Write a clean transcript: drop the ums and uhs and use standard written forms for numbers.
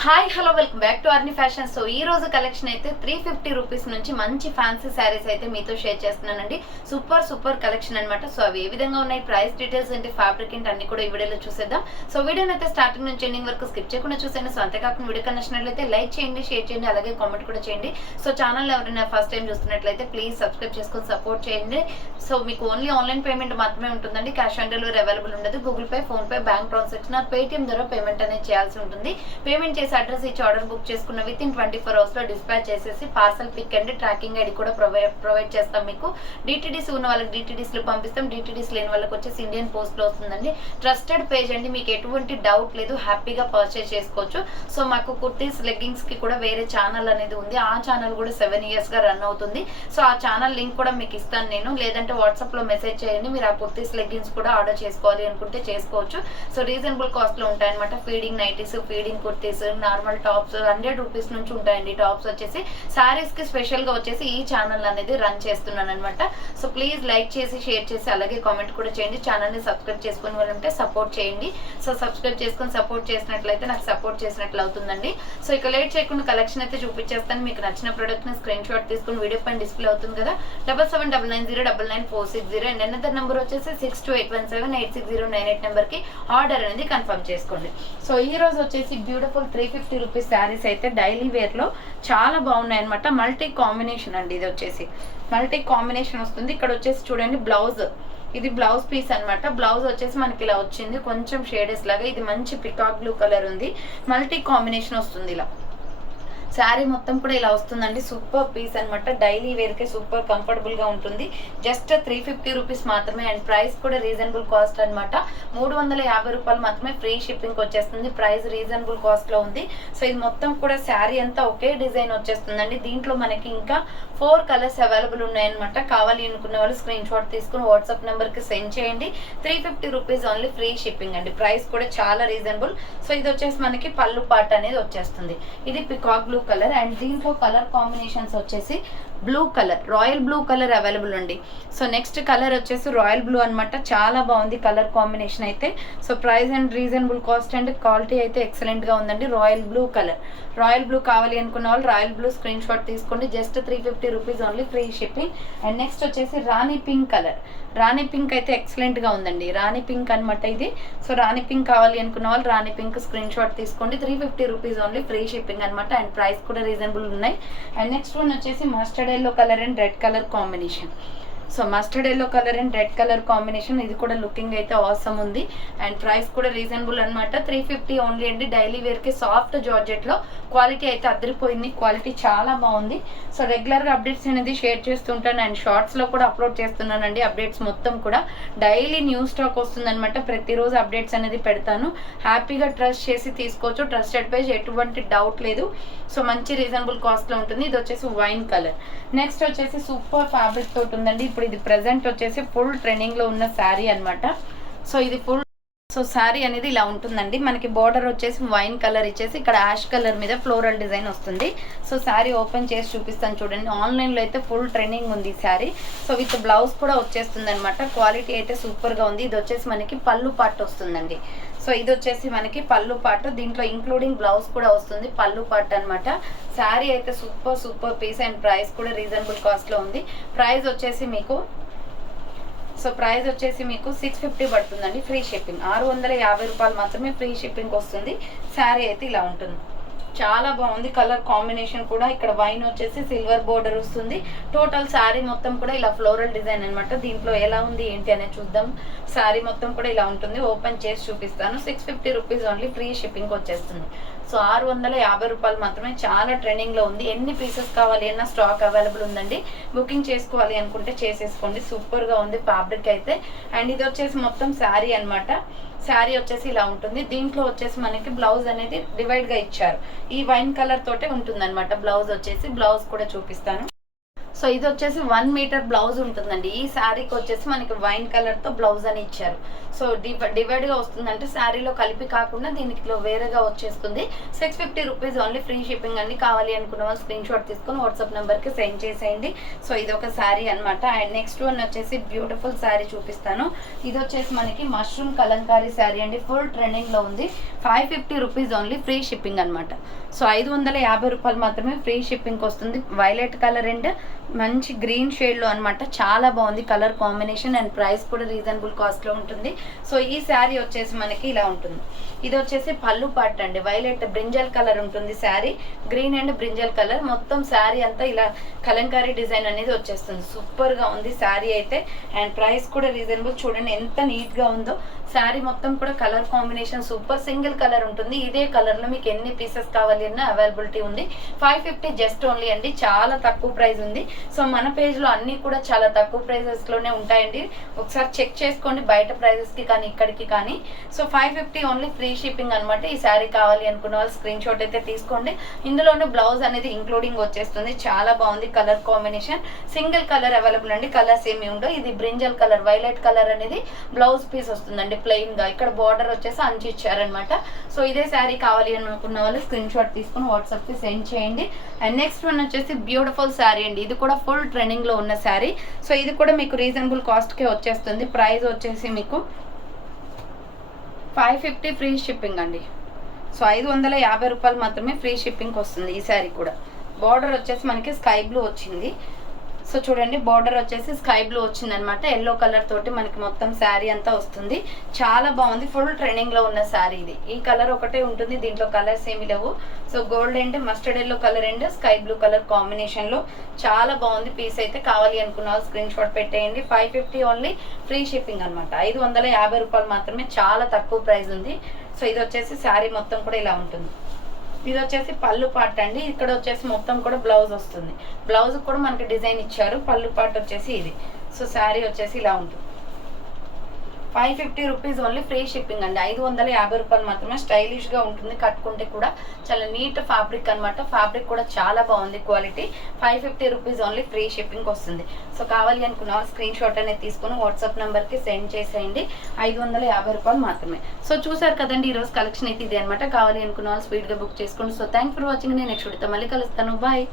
Hi hello welcome back to అర్ని fashion. So ఈ రోజు collection అయితే 350 రూపీస్ నుంచి మంచి ఫ్యాన్సీ శారీస్ అయితే మీతో షేర్ చేస్తున్నానండి. సూపర్ కలెక్షన్ అనమాట. సో అవి ఏ విధంగా ఉన్నాయి, ప్రైస్ డీటెయిల్స్ ఏంటి, ఫ్యాబ్రిక్ ఏంటి అన్ని కూడా ఈ వీడియోలో చూసేద్దాం. సో వీడియోని అయితే స్టార్టింగ్ నుంచి ఎండింగ్ వరకు స్కిప్ చేయకుండా చూసేయండి. సో అంతేకాకుండా వీడియో నచ్చినట్లయితే లైక్ చేయండి, షేర్ చేయండి, అలాగే కామెంట్ కూడా చేయండి. సో ఛానల్ ఎవరైనా ఫస్ట్ టైం చూస్తున్నట్లయితే ప్లీజ్ సబ్స్క్రైబ్ చేసుకొని సపోర్ట్ చేయండి. సో మీకు ఓన్లీ ఆన్లైన్ పేమెంట్ మాత్రమే ఉంటుందండి. క్యాష్ ఆన్ డెలివరీ అవైలబుల్ ఉండదు. Google Pay, PhonePe, bank transaction, Paytm ద్వారా పేమెంట్ అనేది చేయాల్సి ఉంటుంది. పేమెంట్ చేసి అడ్రస్ ఇచ్చి ఆర్డర్ బుక్ చేసుకున్న విత్ ఇన్ 24 hours లో డిస్పాచ్ చేసేసి parcel pick and tracking ID కూడా ప్రొవైడ్ చేస్తాం. మీకు డిటిడిసి ఉన్న వాళ్ళకి డిటిడిస్ లో పంపిస్తాం. డిటిడిస్ లేని వాళ్ళకి వచ్చేసి ఇండియన్ పోస్ట్ లో వస్తుందండి. ట్రస్టెడ్ పేజ్ అండి, మీకు ఎటువంటి డౌట్ లేదు, హ్యాపీగా పర్చేస్ చేసుకోవచ్చు. సో మాకు కుర్తీస్, లెగ్గింగ్స్ కి కూడా వేరే ఛానల్ అనేది ఉంది. ఆ ఛానల్ కూడా 7 years గా రన్ అవుతుంది. సో ఆ ఛానల్ లింక్ కూడా మీకు ఇస్తాను నేను, లేదంటే వాట్సాప్ లో మెసేజ్ చేయండి. మీరు ఆ కుర్తీస్, లెగ్గింగ్స్ కూడా ఆర్డర్ చేసుకోవాలి అనుకుంటే చేసుకోవచ్చు. సో రీజనబుల్ కాస్ట్ లో ఉంటాయన్నమాట. Feeding nighties, feeding kurtis, normal tops 100 rupees నుంచి ఉంటాయండి. టాప్స్ వచ్చేసి శారీస్ కి స్పెషల్ గా వచ్చేసి ఈ ఛానల్ అనేది రన్ చేస్తున్నాను అనమాట. సో ప్లీజ్ లైక్ చేసి, షేర్ చేసి, అలాగే కామెంట్ కూడా చేయండి. ఛానల్ ని సబ్స్క్రైబ్ చేసుకుని వాళ్ళంటే సపోర్ట్ చేయండి. సో సబ్స్క్రైబ్ చేసుకుని సపోర్ట్ చేసినట్లయితే నాకు సపోర్ట్ చేసినట్లు అవుతుందండి. సో ఇక లేట్ చేయకుండా కలెక్షన్ అయితే చూపించేస్తాను. మీకు నచ్చిన ప్రోడక్ట్ ని స్క్రీన్ షాట్ తీసుకుని వీడియో పైన డిస్ప్లే అవుతుంది కదా, 7799099460 అండ్ అనదర్ నెంబర్ వచ్చేసి 6281786098 నెంబర్ కి ఆర్డర్ అనేది కన్ఫర్మ్ చేసుకోండి. సో ఈ రోజు వచ్చేసి బ్యూటిఫుల్ 350 రూపీస్ శారీస్ అయితే డైలీ వేర్ లో చాలా బాగున్నాయి అనమాట. మల్టీ కాంబినేషన్ అండి. ఇది వచ్చేసి మల్టీ కాంబినేషన్ వస్తుంది. ఇక్కడ వచ్చేసి చూడండి బ్లౌజ్, ఇది బ్లౌజ్ పీస్ అనమాట. బ్లౌజ్ వచ్చేసి మనకి ఇలా వచ్చింది, కొంచెం షేడెస్ లాగా. ఇది మంచి పికాక్ బ్లూ కలర్ ఉంది. మల్టీ కాంబినేషన్ వస్తుంది. ఇలా శారీ మొత్తం కూడా ఇలా వస్తుందండి. సూపర్ పీస్ అనమాట. డైలీ వేర్ కి సూపర్ కంఫర్టబుల్ గా ఉంటుంది. జస్ట్ 350 రూపీస్ మాత్రమే అండ్ ప్రైస్ కూడా రీజనబుల్ కాస్ట్ అనమాట. 350 రూపాయలు మాత్రమే ఫ్రీ షిప్పింగ్ వచ్చేస్తుంది. ప్రైస్ రీజనబుల్ కాస్ట్ లో ఉంది. సో ఇది మొత్తం కూడా శారీ అంతా ఒకే డిజైన్ వచ్చేస్తుందండి. దీంట్లో మనకి ఇంకా 4 కలర్స్ అవైలబుల్ ఉన్నాయన్నమాట. కావాలి అనుకున్న వాళ్ళు స్క్రీన్ షాట్ తీసుకుని వాట్సాప్ నెంబర్ కి సెండ్ చేయండి. 350 రూపీస్ ఓన్లీ ఫ్రీ షిప్పింగ్ అండి. ప్రైస్ కూడా చాలా రీజనబుల్. సో ఇది వచ్చేసి మనకి పళ్ళు పాట అనేది వచ్చేస్తుంది. ఇది పికాక్ బ్లూ కలర్ అండ్ దీంట్లో కలర్ కాంబినేషన్స్ వచ్చేసి blue colour, royal blue colour available అండి. సో నెక్స్ట్ కలర్ వచ్చేసి రాయల్ బ్లూ అనమాట. చాలా బాగుంది కలర్ కాంబినేషన్ అయితే. So price and reasonable cost and quality అయితే ఎక్సలెంట్ గా ఉందండి. Royal blue colour, royal blue కావాలి అనుకున్న వాళ్ళు రాయల్ బ్లూ స్క్రీన్ షాట్ తీసుకోండి. Just 350 rupees only free shipping. And next వచ్చేసి రాణి పింక్ కలర్. రాణి పింక్ అయితే ఎక్సలెంట్ గా ఉందండి. రాణి పింక్ అనమాట ఇది. సో రాణి పింక్ కావాలి అనుకున్న వాళ్ళు రాణి పింక్ స్క్రీన్ షాట్ తీసుకోండి. 350 రూపీస్ ఓన్లీ ఫ్రీ షిప్పింగ్ అనమాట. అండ్ ప్రైస్ కూడా రీజనబుల్ ఉన్నాయి. అండ్ నెక్స్ట్ వన్ వచ్చేసి mustard yellow colour and red colour combination. So mustard yellow colour and red colour combination. ఇది కూడా లుకింగ్ అయితే ఆసమ్ ఉంది. అండ్ ప్రైస్ కూడా రీజనబుల్ అనమాట. 350 ఓన్లీ అండి. డైలీ వేర్ కి సాఫ్ట్ జార్జెట్ లో క్వాలిటీ అయితే అదిరిపోయింది. క్వాలిటీ చాలా బాగుంది. సో రెగ్యులర్ గా అప్డేట్స్ అనేది షేర్ చేస్తుంటాను అండ్ షార్ట్స్ లో కూడా అప్లోడ్ చేస్తున్నానండి. అప్డేట్స్ మొత్తం కూడా డైలీ న్యూ స్టాక్ వస్తుంది అనమాట. ప్రతిరోజు అప్డేట్స్ అనేది పెడతాను. హ్యాపీగా ట్రస్ట్ చేసి తీసుకోవచ్చు. ట్రస్టెడ్ పేజ్, ఎటువంటి డౌట్ లేదు. సో మంచి రీజనబుల్ కాస్ట్ లో ఉంటుంది. ఇది వచ్చేసి వైన్ కలర్. నెక్స్ట్ వచ్చేసి సూపర్ ఫ్యాబ్రిక్ తోటి ఉందండి. ఇప్పుడు ఇది ప్రెసెంట్ వచ్చేసి ఫుల్ ట్రెండింగ్ లో ఉన్న శారీ అనమాట. సో ఇది ఫుల్, సో శారీ అనేది ఇలా ఉంటుందండి. మనకి బార్డర్ వచ్చేసి వైన్ కలర్ ఇచ్చేసి ఇక్కడ యాష్ కలర్ మీద ఫ్లోరల్ డిజైన్ వస్తుంది. సో శారీ ఓపెన్ చేసి చూపిస్తాను చూడండి. ఆన్లైన్ లో అయితే ఫుల్ ట్రెండింగ్ ఉంది ఈ శారీ. సో విత్ బ్లౌజ్ కూడా వచ్చేస్తుంది అనమాట. క్వాలిటీ అయితే సూపర్ గా ఉంది. ఇది వచ్చేసి మనకి పళ్ళు పాటు వస్తుందండి. సో ఇది వచ్చేసి మనకి పళ్ళు పాటు, దీంట్లో ఇంక్లూడింగ్ బ్లౌజ్ కూడా వస్తుంది. పళ్ళు పాటు అనమాట. శారీ అయితే సూపర్ పీస్ అండ్ ప్రైస్ కూడా రీజనబుల్ కాస్ట్ లో ఉంది. ప్రైస్ వచ్చేసి మీకు 650 పడుతుందండి ఫ్రీ షిప్పింగ్. 650 రూపాయలు మాత్రమే ఫ్రీ షిప్పింగ్ వస్తుంది. శారీ అయితే ఇలా ఉంటుంది. చాలా బాగుంది. కలర్ కాంబినేషన్ కూడా ఇక్కడ వైన్ వచ్చేసి సిల్వర్ బోర్డర్ వస్తుంది. టోటల్ శారీ మొత్తం కూడా ఇలా ఫ్లోరల్ డిజైన్ అనమాట. దీంట్లో ఎలా ఉంది ఏంటి అనేది చూద్దాం. శారీ మొత్తం కూడా ఇలా ఉంటుంది. ఓపెన్ చేసి చూపిస్తాను. 650 రూపీస్ ఓన్లీ ఫ్రీ షిప్పింగ్ వచ్చేస్తుంది. సో 650 రూపాయలు మాత్రమే. చాలా ట్రెండింగ్ లో ఉంది. ఎన్ని పీసెస్ కావాలి అన్న స్టాక్ అవైలబుల్ ఉందండి. బుకింగ్ చేసుకోవాలి అనుకుంటే చేసేసుకోండి. సూపర్ గా ఉంది ఫ్యాబ్రిక్ అయితే. అండ్ ఇది వచ్చేసి మొత్తం శారీ అనమాట. శారీ వచ్చేసి ఇలా ఉంటుంది. దీంట్లో వచ్చేసి మనకి బ్లౌజ్ అనేది డివైడ్ గా ఇచ్చారు. ఈ వైన్ కలర్ తోటే ఉంటుంది అనమాట బ్లౌజ్ వచ్చేసి. బ్లౌజ్ కూడా చూపిస్తాను. సో ఇది వచ్చేసి 1 మీటర్ బ్లౌజ్ ఉంటుందండి. ఈ శారీకి వచ్చేసి మనకి వైన్ కలర్తో బ్లౌజ్ అని ఇచ్చారు. సో డివైడ్గా వస్తుందంటే శారీలో కలిపి కాకుండా దీనిలో వేరేగా వచ్చేస్తుంది. 650 రూపీస్ ఓన్లీ, ఫ్రీ షిప్పింగ్ అండి. కావాలి అనుకున్న వాళ్ళు స్క్రీన్ షాట్ తీసుకొని వాట్సాప్ నెంబర్కి సెండ్ చేసేయండి. సో ఇది ఒక శారీ అనమాట. అండ్ నెక్స్ట్ వన్ వచ్చేసి బ్యూటిఫుల్ శారీ చూపిస్తాను. ఇది వచ్చేసి మనకి మష్రూమ్ కలంకారీ శారీ అండి. ఫుల్ ట్రెండింగ్లో ఉంది. 550 రూపీస్ ఓన్లీ, ఫ్రీ షిప్పింగ్ అనమాట. సో 550 రూపాయలు మాత్రమే ఫ్రీ షిప్పింగ్కి వస్తుంది. వైలెట్ కలర్ అండ్ మంచి గ్రీన్ షేడ్లో అనమాట. చాలా బాగుంది కలర్ కాంబినేషన్ అండ్ ప్రైస్ కూడా రీజనబుల్ కాస్ట్లో ఉంటుంది. సో ఈ శారీ వచ్చేసి మనకి ఇలా ఉంటుంది. ఇది వచ్చేసి పళ్ళు పార్ట్ అండి. వైలెట్ బ్రింజల్ కలర్ ఉంటుంది sari, green and brinjal colour. మొత్తం శారీ అంతా ఇలా కలంకారీ డిజైన్ అనేది వచ్చేస్తుంది. సూపర్గా ఉంది శారీ అయితే. అండ్ ప్రైస్ కూడా రీజనబుల్. చూడండి ఎంత నీట్గా ఉందో. శారీ మొత్తం కూడా colour combination super. Single colour ఉంటుంది. ఇదే కలర్లో మీకు ఎన్ని పీసెస్ కావాలి అన్న అవైలబిలిటీ ఉంది. 550 జస్ట్ ఓన్లీ అండి. చాలా తక్కువ ప్రైస్ ఉంది. సో మన పేజ్లో అన్నీ కూడా చాలా తక్కువ ప్రైజెస్లోనే ఉంటాయండి. ఒకసారి చెక్ చేసుకోండి బయట ప్రైజెస్కి కానీ ఇక్కడికి కానీ. సో 550 ఓన్లీ, ఫ్రీ షిప్పింగ్ అనమాట. ఈ శారీ కావాలి అనుకున్న వాళ్ళు స్క్రీన్ షాట్ అయితే తీసుకోండి. ఇందులోనే బ్లౌజ్ అనేది ఇంక్లూడింగ్ వచ్చేస్తుంది. చాలా బాగుంది colour combination. Single colour available అండి. కలర్స్ ఏమి ఉండవు. ఇది బ్రింజల్ కలర్, వైలెట్ కలర్ అనేది బ్లౌజ్ పీస్ వస్తుందండి ప్లెయిన్ గా. ఇక్కడ బార్డర్ వచ్చేసి అంచు ఇచ్చారనమాట. సో ఇదే శారీ కావాలి అనుకున్న వాళ్ళు స్క్రీన్ షాట్ తీసుకుని వాట్సాప్ కి సెండ్ చేయండి. అండ్ నెక్స్ట్ వన్ వచ్చేసి బ్యూటిఫుల్ శారీ అండి. ఇది కూడా ఫుల్ ట్రెండింగ్ లో ఉన్న శారీ. సో ఇది కూడా మీకు రీజనబుల్ కాస్ట్ కే వచ్చేస్తుంది. ప్రైస్ వచ్చేసి మీకు 550 ఫ్రీ షిప్పింగ్ అండి. సో 550 రూపాయలు మాత్రమే ఫ్రీ షిప్పింగ్ వస్తుంది. ఈ శారీ కూడా బార్డర్ వచ్చేసి మనకి స్కై బ్లూ వచ్చింది. సో చూడండి బార్డర్ వచ్చేసి స్కై బ్లూ వచ్చింది అనమాట. ఎల్లో కలర్ తోటి మనకి మొత్తం శారీ అంతా వస్తుంది. చాలా బాగుంది. ఫుల్ ట్రెండింగ్ లో ఉన్న శారీ ఇది. ఈ కలర్ ఒకటే ఉంటుంది, దీంట్లో కలర్స్ ఏమి లేవు. So gold and mustard yellow colour and sky blue colour combination లో చాలా బాగుంది పీస్ అయితే. కావాలి అనుకున్న వాళ్ళు స్క్రీన్ షాట్ పెట్టేయండి. 550 ఓన్లీ, ఫ్రీ షిప్పింగ్ అనమాట. 550 రూపాయలు మాత్రమే. చాలా తక్కువ ప్రైస్ ఉంది. సో ఇది వచ్చేసి శారీ మొత్తం కూడా ఇలా ఉంటుంది. ఇది వచ్చేసి పళ్ళు పార్ట్ అండి. ఇక్కడ వచ్చేసి మొత్తం కూడా బ్లౌజ్ వస్తుంది. బ్లౌజ్ కూడా మనకి డిజైన్ ఇచ్చారు. పళ్ళు పార్ట్ వచ్చేసి ఇది. సో శారీ వచ్చేసి ఇలా ఉంటుంది. 550 రూపీస్ ఓన్లీ, ఫ్రీ షిప్పింగ్ అండి. 550 రూపాయలు మాత్రమే. స్టైలిష్ గా ఉంటుంది. కట్టుకుంటే కూడా చాలా నీట్ ఫ్యాబ్రిక్ అనమాట. ఫ్యాబ్రిక్ కూడా చాలా బాగుంది quality. 550 rupees only, free shipping వస్తుంది. సో కావాలి అనుకున్న స్క్రీన్ షాట్ అనేది తీసుకుని వాట్సాప్ నెంబర్ కి సెండ్ చేసేయండి. 550 రూపాయలు మాత్రమే. సో చూసారు కదండి ఈ రోజు కలెక్షన్ అయితే ఇదే అనమాట. కావాలి అనుకున్న వాళ్ళు స్పీడ్ గా బుక్ చేసుకోండి. So thank for watching. నేను నెక్స్ట్ వీడియోతో మళ్ళీ కలుస్తాను. బాయ్.